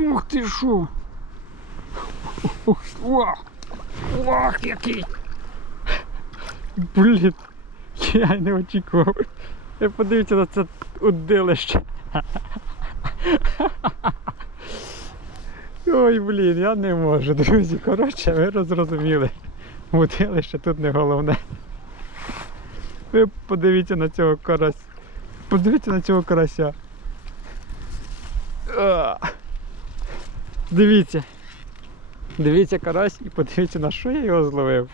Ух ти що! Ох, ох, який! Блін, я не очікував. Ви подивіться на це удилище. Ой, блін, я не можу, друзі. Коротше, ви зрозуміли. Удилище тут не головне. Ви подивіться на цього карась. Подивіться на цього карася. Дивіться. Дивіться карась і подивіться на що я його зловив.